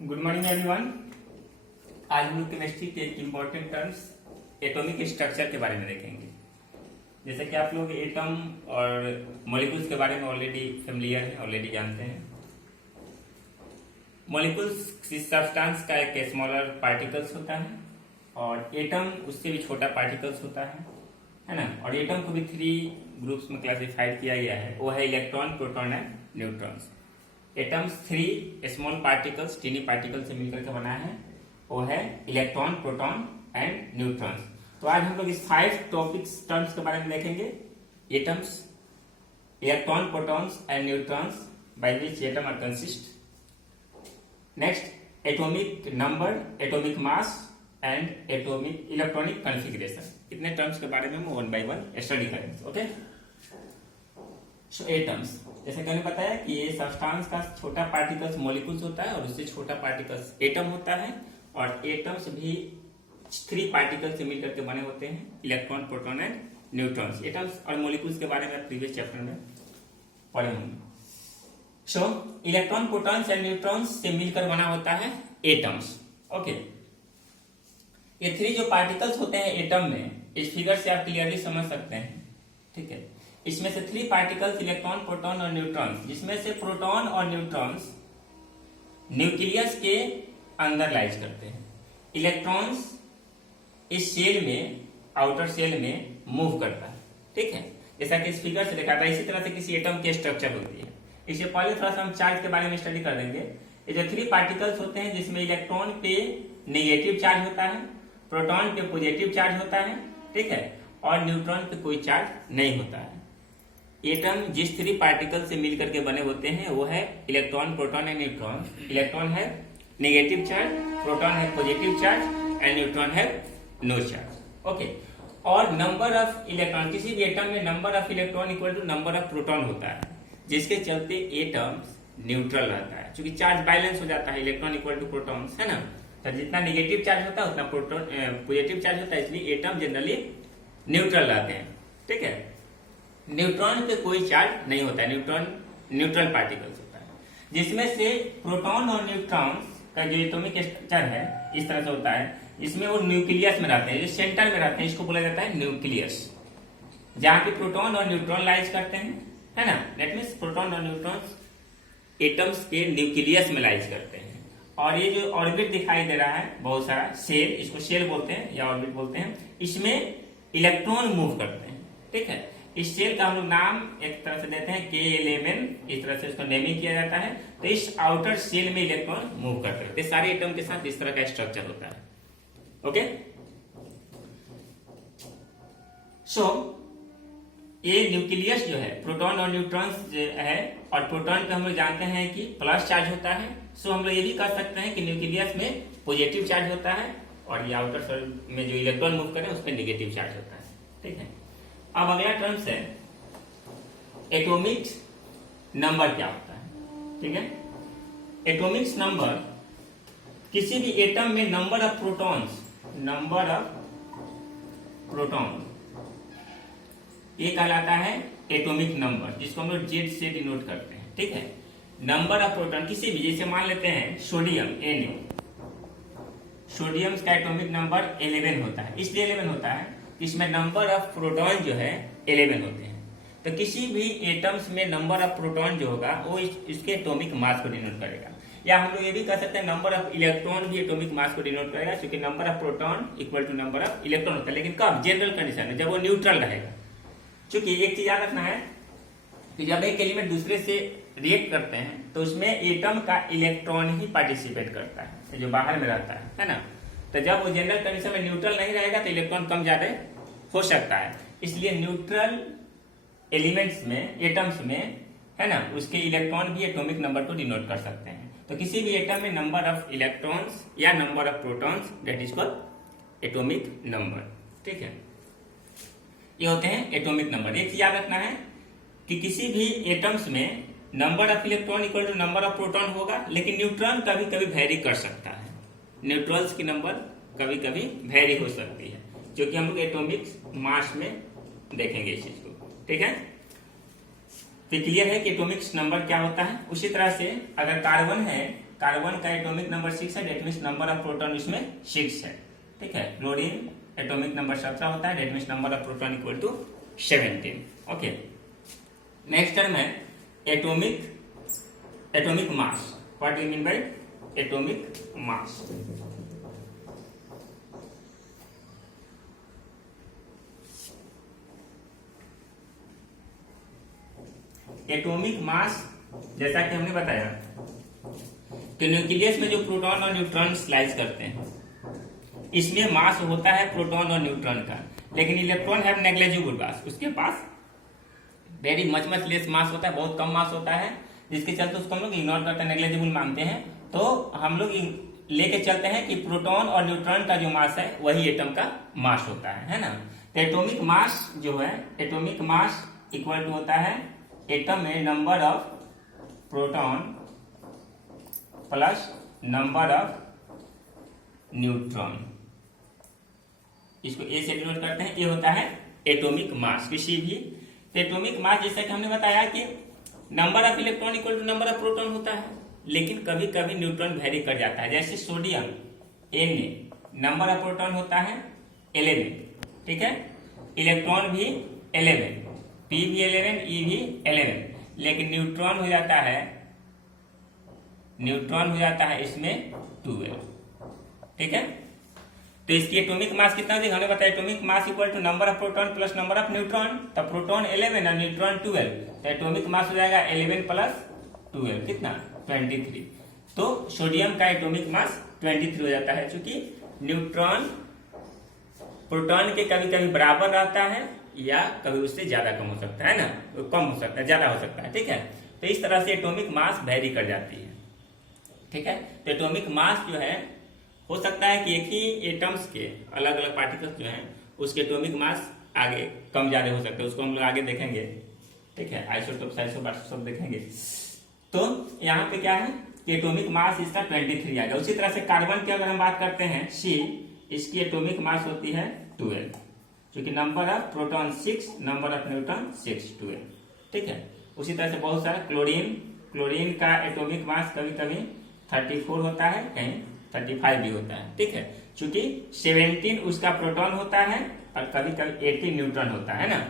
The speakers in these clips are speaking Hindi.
Good morning everyone. आज हम लोग केमिस्ट्री के इम्पोर्टेंट टर्म्स एटॉमिक स्ट्रक्चर के बारे में देखेंगे। जैसे कि आप लोग एटम और मॉलिक्यूल्स के बारे में ऑलरेडी फेमिलियर हैं, ऑलरेडी जानते हैं। मॉलिक्यूल्स सब्सटेंस का एक स्मॉलर पार्टिकल्स होता है और एटम उससे भी छोटा पार्टिकल्स होता है ना। और एटम को भी 3 ग्रुप्स में क्लासिफाइड किया गया है, वो है electron, proton and neutrons. Atoms 3 small particles, tiny particle से मिलकर के बना है, वो है इलेक्ट्रॉन, प्रोटॉन एंड न्यूट्रॉन्स। तो आज हम लोग इस 5 टॉपिक्स टर्म्स के बारे में देखेंगे। Atoms, electron, protons and neutrons by which atom are consist. Next atomic number, atomic mass and atomic electronic configuration. इतने टर्म्स के बारे में हम 1 by 1 स्टडी करेंगे। ओके, सो एटम्स, जैसे कि हमें पता है कि ये सब्सटेंस का छोटा पार्टिकल्स मॉलिक्यूल्स होता है और उससे छोटा पार्टिकल्स एटम होता है। और एटम्स भी 3 पार्टिकल से मिलकर के बने होते हैं, electron, proton and neutrons. Atoms और मॉलिक्यूल्स के बारे में प्रीवियस चैप्टर में पढ़े होंगे। सो इलेक्ट्रॉन, प्रोटॉन्स एंड न्यूट्रॉन्स से मिलकर बना होता है एटम्स। ओके, ये 3 जो पार्टिकल्स होते हैं एटम में, इस फिगर से आप क्लियरली समझ सकते हैं। ठीक है, इसमें से 3 पार्टिकल्स इलेक्ट्रॉन, प्रोटॉन और न्यूट्रॉन्स, जिसमें से प्रोटॉन और न्यूट्रॉन्स न्यूक्लियस के अंदर लाइज करते हैं। इलेक्ट्रॉन्स इस सेल में, आउटर सेल में मूव करता है। ठीक है, जैसा कि इस फिगर से देखा था, इसी तरह से किसी एटम की स्ट्रक्चर होती है। इससे पहले थोड़ा सा हम चार्ज के बारे में स्टडी कर देंगे। ये जो 3 पार्टिकल्स होते हैं, जिसमें इलेक्ट्रॉन पे नेगेटिव चार्ज होता है, प्रोटॉन पे पॉजिटिव चार्ज होता है, ठीक है, और न्यूट्रॉन पे कोई चार्ज नहीं होता है। एटम जिस 3 पार्टिकल से मिलकर के बने होते हैं वो है electron, proton and neutron. Electron है नेगेटिव चार्ज, प्रोटॉन है पॉजिटिव चार्ज एंड न्यूट्रॉन है नो चार्ज। ओके, और नंबर ऑफ इलेक्ट्रॉन, किसी भी एटम में number of electron equal to number of proton होता है, जिसके चलते एटम न्यूट्रल रहता है, क्योंकि चार्ज बैलेंस हो जाता है, इलेक्ट्रॉन इक्वल टू प्रोटॉन, है ना। तो जितना नेगेटिव चार्ज होता है उतना प्रोटॉन पॉजिटिव चार्ज होता है, इसलिए एटम जनरली न्यूट्रल रहते हैं। ठीक है, न्यूट्रॉन पे कोई चार्ज नहीं होता है, न्यूट्रॉन न्यूट्रल पार्टिकल्स होता है। जिसमें से प्रोटॉन और न्यूट्रॉन का जो एटॉमिक स्ट्रक्चर है इस तरह से होता है, इसमें वो न्यूक्लियस में रहते हैं, जो सेंटर में रहते हैं, इसको बोला जाता है न्यूक्लियस, जहां पे प्रोटॉन और न्यूट्रॉन लाइज करते हैं, है ना। दैट मींस प्रोटॉन और न्यूट्रॉन एटम्स के न्यूक्लियस में लाइज करते हैं। और ये जो ऑर्बिट दिखाई दे रहा है बहुत सारा सेल, इसको सेल बोलते हैं या ऑर्बिट बोलते हैं, इसमें इलेक्ट्रॉन मूव करते हैं। ठीक है, इस सेल का हम लोग नाम एक तरह से देते हैं K11, इस तरह से इसको नेमिंग किया जाता है। तो इस आउटर सेल में इलेक्ट्रॉन मूव करते हैं। तो सारे एटम के साथ इस तरह का स्ट्रक्चर होता है। ओके, सो ये न्यूक्लियस जो है, प्रोटॉन और न्यूट्रॉन्स जो है, और प्रोटॉन पे हम लोग जानते हैं कि प्लस चार्ज होता है। सो हम लोग ये भी कह सकते हैं कि न्यूक्लियस में पॉजिटिव चार्ज होता है और ये आउटर सेल में जो इलेक्ट्रॉन मूव करे उस पर नेगेटिव चार्ज होता है। ठीक है, अब अगला टर्म्स है एटॉमिक नंबर क्या होता है। ठीक है, एटॉमिक नंबर, किसी भी एटम में number of protons, number of proton, ये कहलाता है एटॉमिक नंबर, जिसको हम लोग जेड से डिनोट करते हैं। ठीक है, नंबर ऑफ प्रोटॉन किसी भी, जैसे मान लेते हैं सोडियम, सोडियम का एटॉमिक नंबर 11 होता है। इसलिए 11 होता है, इसमें नंबर ऑफ प्रोटॉन जो है 11 होते हैं। तो किसी भी एटम्स में नंबर ऑफ प्रोटॉन जो होगा वो इसके एटॉमिक मास को डिनोट करेगा। या हम लोग ये भी कह सकते हैं नंबर ऑफ इलेक्ट्रॉन भी एटॉमिक मास को डिनोट करेगा, क्योंकि number of proton equal to number of electron होता है। लेकिन कब? जनरल कंडीशन में, जब वो न्यूट्रल रहेगा। क्योंकि एक चीज याद रखना है कि जब एक एलिमेंट दूसरे से रिएक्ट करते हैं तो उसमें एटम का इलेक्ट्रॉन ही पार्टिसिपेट करता है, जो बाहर में रहता है ना। तो जब वो जनरल कंडीशन में न्यूट्रल नहीं रहेगा तो इलेक्ट्रॉन कम ज्यादा हो सकता है। इसलिए न्यूट्रल एलिमेंट्स में, एटम्स में, है ना, उसके इलेक्ट्रॉन भी एटॉमिक नंबर को डिनोट कर सकते हैं। तो किसी भी एटम में नंबर ऑफ इलेक्ट्रॉन्स या number of protons, that is called atomic number. ठीक है, ये होते हैं एटॉमिक नंबर। एक चीज याद रखना है कि किसी भी एटम्स में number of electron equal to number of proton होगा, लेकिन न्यूट्रॉन कभी कभी वेरी कर सकता है। न्यूट्रॉन्स की नंबर कभी कभी वेरी हो सकती है, जो कि हम लोग एटॉमिक मास में देखेंगे इस चीज को। ठीक है, तो क्लियर है कि एटॉमिक नंबर क्या होता है। उसी तरह से अगर कार्बन है कार्बन का एटॉमिक नंबर 6 है, that means number of proton इसमें 6 है। ठीक है, क्लोरीन एटॉमिक नंबर 17 होता है, that means number of proton equal to 17। Okay, next term है atomic mass. What do you mean by atomic mass? Atomic mass जैसा कि हमने बताया कि न्यूक्लियस में जो प्रोटॉन और न्यूट्रॉन स्लाइस करते हैं, इसमें मास होता है प्रोटॉन और न्यूट्रॉन का, लेकिन इलेक्ट्रॉन है नेग्लिजिबल मास, उसके पास वेरी मच लेस मास होता है, बहुत कम मास होता है, जिसके चलते उसको हम लोग इग्नोर करते हैं, नेग्लिजिबल मानते हैं। तो हम लोग लेके चलते हैं कि प्रोटॉन और न्यूट्रॉन का जो मास है वही एटम का मास होता है ना। तो एटॉमिक मास जो है, एटॉमिक मास इक्वल टू होता है एटम में number of proton plus number of neutron. इसको ए से डिनोट करते हैं, ये होता है एटॉमिक मास किसी भी। तो एटॉमिक मास जैसा कि हमने बताया कि number of electron equal to number of proton होता है, लेकिन कभी कभी न्यूट्रॉन वेरी कर जाता है। जैसे sodium Na, number of proton होता है 11, ठीक है, इलेक्ट्रॉन भी 11, P भी 11, E भी 11, लेकिन न्यूट्रॉन हो जाता है इसमें 12। ठीक है, तो इसकी एटॉमिक मास कितना होगी हमने बताया, atomic mass equal to number of proton plus number of neutron. तो प्रोटॉन 11 और न्यूट्रॉन 12, तो एटॉमिक मास हो जाएगा 11 प्लस 12 कितना 23। तो सोडियम का एटॉमिक मास 23 हो जाता है, क्योंकि न्यूट्रॉन प्रोटॉन के कभी कभी बराबर रहता है या कभी उससे ज्यादा कम हो सकता है ना, कम हो सकता है, ज्यादा हो सकता है। ठीक है, तो इस तरह से एटॉमिक मास वेरी कर जाती है। ठीक है, तो एटॉमिक मास जो है हो सकता है कि एक ही एटम्स के अलग अलग पार्टिकल्स जो हैं उसके एटॉमिक मास आगे कम ज्यादा हो सकता है, उसको हम लोग आगे देखेंगे। ठीक है, आइसोटोप सब देखेंगे। तो यहाँ पे क्या है कि एटॉमिक मास इसका 23 आ गया। उसी तरह से कार्बन की अगर हम बात करते हैं C, इसकी एटॉमिक मास होती है 12, क्योंकि number of proton 6, number of neutron 6, 12। ठीक है, उसी तरह से बहुत सारा क्लोरीन का एटॉमिक मास कभी कभी 34 होता है, कहीं 35 भी होता है। ठीक है, क्योंकि 17 उसका प्रोटॉन होता है और कभी कभी 18 न्यूट्रॉन होता है ना,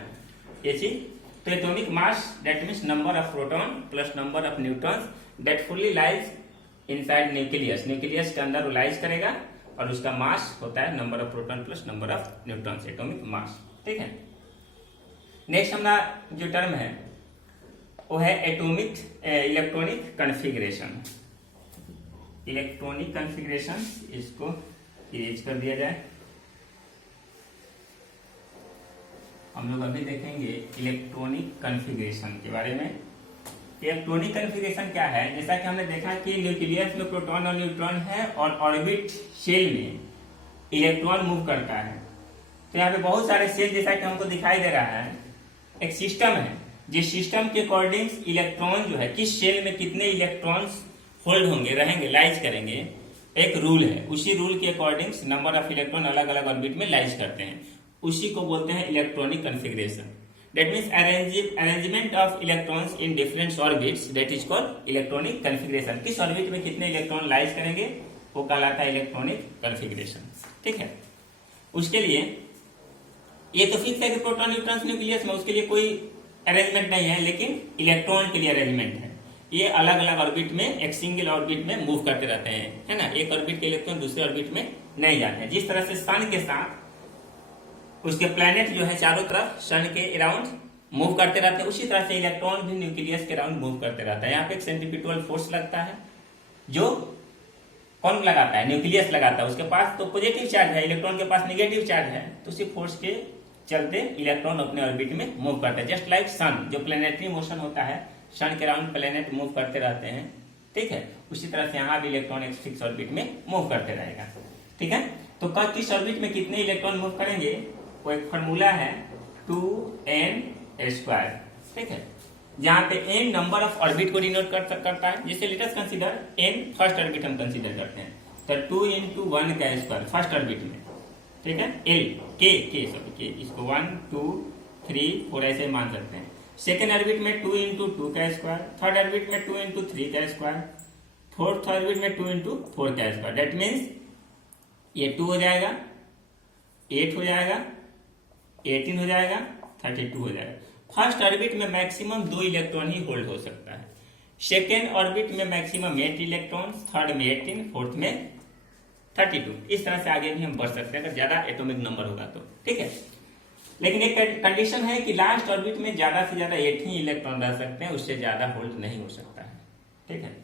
ये चीज। तो atomic mass that means number of proton plus number of neutrons that fully lies inside nucleus, nucleus के अंदर वो लाइज करेगा, और उसका मास होता है number of proton plus number of neutrons, atomic mass. ठीक है, नेक्स्ट हमारा जो टर्म है वो है atomic electronic configuration. Electronic configuration, इसको इरेज कर दिया जाए। हम लोग अभी देखेंगे इलेक्ट्रॉनिक कॉन्फ़िगरेशन के बारे में। इलेक्ट्रॉनिक कॉन्फ़िगरेशन क्या है, जैसा कि हमने देखा कि न्यूक्लियस में प्रोटॉन और न्यूट्रॉन है और ऑर्बिट शेल में इलेक्ट्रॉन मूव करता है। तो यहाँ पे बहुत सारे सेल जैसा कि हमको दिखाई दे रहा है, एक सिस्टम है, जिस सिस्टम के अकॉर्डिंग इलेक्ट्रॉन जो है किस शेल में कितने इलेक्ट्रॉन्स होल्ड होंगे, रहेंगे, लाइज करेंगे, एक रूल है। उसी रूल के अकॉर्डिंग नंबर ऑफ इलेक्ट्रॉन अलग अलग ऑर्बिट में लाइज करते हैं, उसी को बोलते हैं electronic configuration. That means arrangement of electrons in different orbits, that is called electronic configuration. किस ऑर्बिट में कितने इलेक्ट्रॉन लाइज करेंगे वो कहलाता है इलेक्ट्रॉनिक कॉन्फ़िगरेशन। ठीक है, उसके लिए ये तो फिक्स है कि प्रोटॉन न्यूट्रॉन न्यूक्लियस में उसके लिए कोई अरेंजमेंट नहीं है, लेकिन इलेक्ट्रॉन के लिए अरेंजमेंट है। ये अलग अलग ऑर्बिट में, एक सिंगल ऑर्बिट में मूव करते रहते हैं, है ना, एक ऑर्बिट के इलेक्ट्रॉन दूसरे ऑर्बिट में नहीं जाते हैं। जिस तरह से सन के साथ उसके प्लैनेट जो है चारों तरफ सन के अराउंड मूव करते रहते हैं, उसी तरह से इलेक्ट्रॉन भी न्यूक्लियस के अराउंड मूव करते रहता है। यहाँ पे एक सेंट्रीपिटल फोर्स लगता है, जो कौन लगाता है, न्यूक्लियस लगाता है। उसके पास तो पॉजिटिव चार्ज है, इलेक्ट्रॉन के पास नेगेटिव चार्ज है, तो उसी फोर्स के चलते इलेक्ट्रॉन अपने ऑर्बिट में मूव करते हैं। जस्ट लाइक सन, जो प्लैनेटरी मोशन होता है, सन के अराउंड प्लैनेट मूव करते रहते हैं। ठीक है, उसी तरह से यहाँ भी इलेक्ट्रॉन एक फिक्स ऑर्बिट में मूव करते रहेगा। ठीक है, तो किस ऑर्बिट में कितने इलेक्ट्रॉन मूव करेंगे, वो एक फॉर्मूला है 2n²। ठीक है, जहाँ पे n नंबर ऑफ ऑर्बिट को डिनोट करता है। जैसे let us consider n first orbit हम कंसीडर करते हैं, तो 2 × 1 का स्क्वायर फर्स्ट ऑर्बिट में। ठीक है, l k इसको 1 2 3 4 ऐसे मान सकते हैं। सेकेंड ऑर्बिट में 2 × 2 का स्क्वायर, थर्ड ऑर्बिट में 2 × 3 का स्क्वायर, फोर्थ ऑर्बिट में 2 इंटू 4 का स्क्वायर, डेट मीन्स ये 2 हो जाएगा, 8 हो जाएगा, 18 हो जाएगा, 32 हो जाएगा। फर्स्ट ऑर्बिट में मैक्सिमम 2 इलेक्ट्रॉन ही होल्ड हो सकता है, सेकेंड ऑर्बिट में मैक्सिमम 8 इलेक्ट्रॉन, थर्ड में 18, फोर्थ में 32। इस तरह से आगे भी हम बढ़ सकते हैं अगर ज्यादा एटॉमिक नंबर होगा तो, ठीक है। लेकिन एक कंडीशन है कि लास्ट ऑर्बिट में ज्यादा से ज्यादा 8 ही इलेक्ट्रॉन रह सकते हैं, उससे ज्यादा होल्ड नहीं हो सकता है, ठीक है।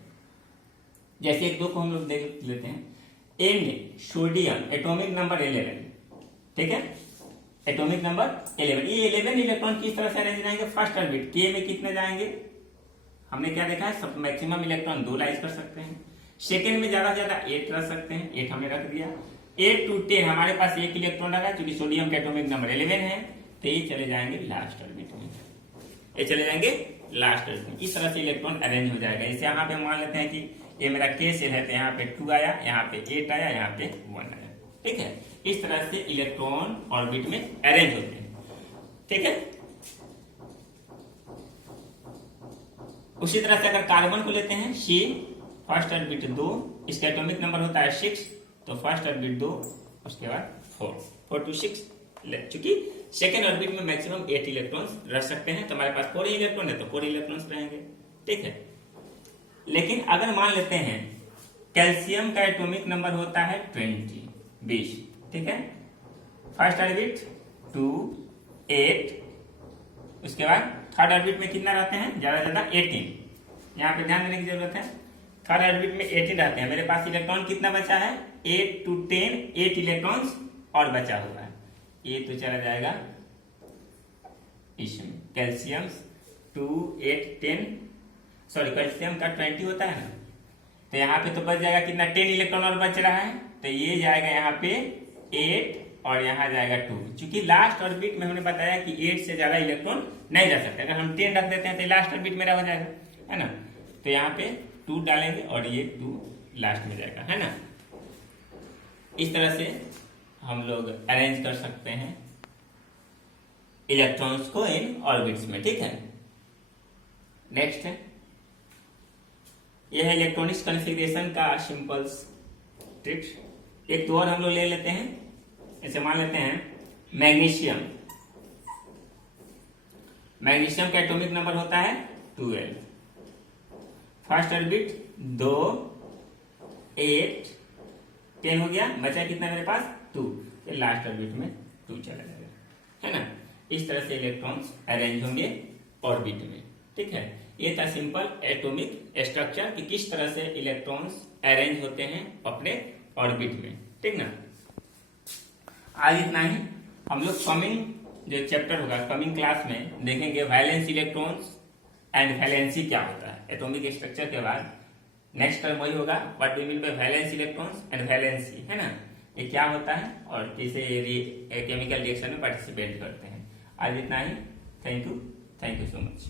जैसे एक दो को हम लोग देख लेते हैं। एन सोडियम एटॉमिक नंबर 11, ठीक है, एटॉमिक नंबर 11। ये 11 इलेक्ट्रॉन किस तरह से अरेंज जाएंगे? फर्स्ट ऑर्बिट के में कितने जाएंगे? हमने क्या देखा है, सब मैक्सिमम इलेक्ट्रॉन 2 लाइज कर सकते हैं। सेकेंड में ज्यादा से ज्यादा 8 रख सकते हैं, 8 हमने रख दिया। 8 to 10 हमारे पास 1 इलेक्ट्रॉन रखा, क्योंकि सोडियम का एटॉमिक नंबर 11 है, तो ये चले जाएंगे लास्ट ऑर्बिट में, ये चले जाएंगे लास्ट ऑर्बिट में। इस तरह से इलेक्ट्रॉन अरेंज हो जाएगा। जैसे यहाँ पे हम मान लेते हैं कि ये मेरा के सेल है, तो यहाँ पे 2 आया, यहाँ पे 8 आया, यहाँ पे 1 आया, ठीक है। इस तरह से इलेक्ट्रॉन ऑर्बिट में अरेंज होते हैं, ठीक है। उसी तरह से अगर कार्बन को लेते हैं, सी फर्स्ट ऑर्बिट 2, इसका एटॉमिक नंबर होता है 6, तो फर्स्ट ऑर्बिट 2, उसके बाद 4 to 6। चूंकि सेकेंड ऑर्बिट में मैक्सिमम 8 इलेक्ट्रॉन्स रह सकते हैं, तो हमारे पास 4 इलेक्ट्रॉन है, तो 4 इलेक्ट्रॉन्स रहेंगे, ठीक है। लेकिन अगर मान लेते हैं कैल्शियम का एटॉमिक नंबर होता है 20, ठीक है। फर्स्ट ऑर्बिट 2, 8, उसके बाद थर्ड ऑर्बिट में कितना रहते हैं? ज्यादा से ज्यादा 18। यहाँ पे ध्यान देने की जरूरत है, थर्ड ऑर्बिट में 18 रहते हैं। मेरे पास इलेक्ट्रॉन कितना बचा है? 8 to 10, 8 इलेक्ट्रॉन्स और बचा हुआ है, ये तो चला जाएगा इसमें। कैल्शियम 2, 8, 10, सॉरी कैल्शियम का 20 होता है ना, तो यहाँ पे तो बच जाएगा कितना? 10 इलेक्ट्रॉन और बच रहा है, तो ये जाएगा यहाँ पे 8 और यहाँ जाएगा 2। चूंकि लास्ट ऑर्बिट में हमने बताया कि 8 से ज्यादा इलेक्ट्रॉन नहीं जा सकते। अगर हम 10 रख देते हैं तो लास्ट ऑर्बिट मेरा हो जाएगा, है ना। तो यहाँ पे 2 डालेंगे और ये 2 लास्ट में जाएगा, है ना। इस तरह से हम लोग अरेंज कर सकते हैं इलेक्ट्रॉन्स को इन ऑर्बिट्स में, ठीक है। नेक्स्ट है, यह है इलेक्ट्रॉनिक्स कॉन्फ़िगरेशन का सिंपल ट्रिक्स। एक तो और हम लोग ले लेते हैं, ऐसे मान लेते हैं मैग्नीशियम। मैग्नीशियम का एटॉमिक नंबर होता है 12, फर्स्ट ऑर्बिट 2, 8, 10 हो गया, बचा कितना मेरे पास? 2, ये लास्ट ऑर्बिट में 2 चला जाएगा, है ना। इस तरह से इलेक्ट्रॉन्स अरेंज होंगे ऑर्बिट में, ठीक है। ये था सिंपल एटॉमिक स्ट्रक्चर कि किस तरह से इलेक्ट्रॉन्स अरेंज होते हैं अपने ऑर्बिट में, ठीक ना। आज इतना ही। हम लोग कमिंग जो चैप्टर होगा, कमिंग क्लास में देखेंगे वैलेंस इलेक्ट्रॉन्स एंड वैलेंसी क्या होता है। एटॉमिक स्ट्रक्चर के बाद नेक्स्ट टर्म वही होगा, what we mean by valence electrons and valency, है ना। ये क्या होता है और कैसे केमिकल रिएक्शन में पार्टिसिपेट करते हैं। आज इतना ही। Thank you so much.